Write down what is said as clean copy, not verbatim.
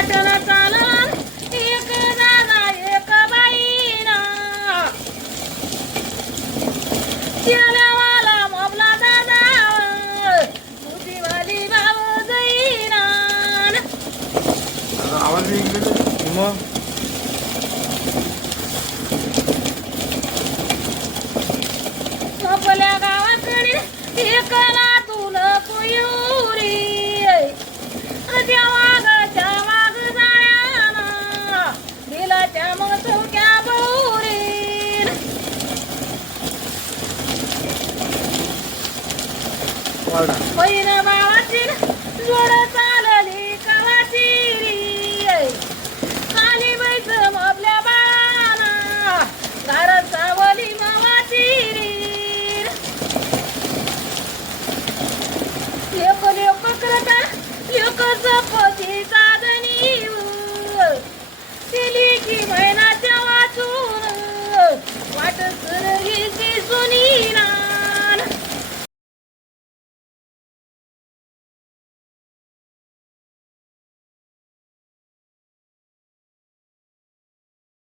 वाटण चालन एक दादा एक बाईना केल्यावाला मोबला दादा दुधीवाली भाऊ जाईना आवाज नाही गेला मग आपल्या गावाकडे एक लातून कुयुरी त्या वाघाच्या वाघ जाण्याना दिलाच्या मग चौक्या बोरी बहीण भावाची जोड चालली कवाची खाली बैस आपल्या बाळाना घरात सावली मावाची लेक लेक करता लेक जपती साधनी दिली की महिना